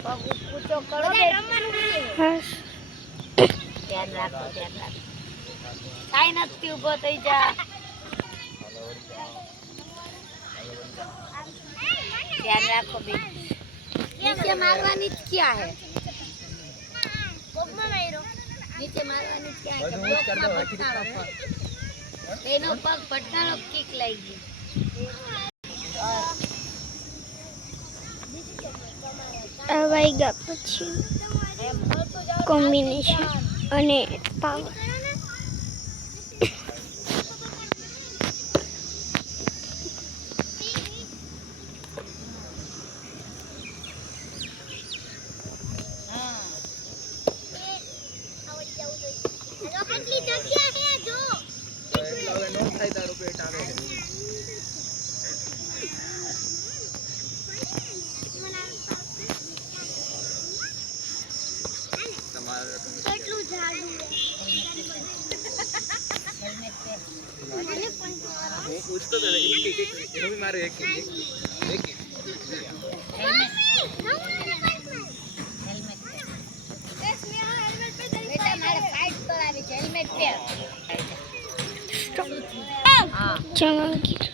પગ ઊંચો કરો ને રમવાનું છે ધ્યાન રાખો કાઈ નથી ઊભો થઈ જા ધ્યાન રાખો બે नीचे मारवानी क्या है नीचे मारवानी क्या है एनो पग पटनाळो किक लागी આવાઈગા પછી કોમ્બિનેશન અને પાવર उसको तो एक भी मारे एक बेटा मारे फाइट करावी છે હેલ્મેટ પહેર ચમકી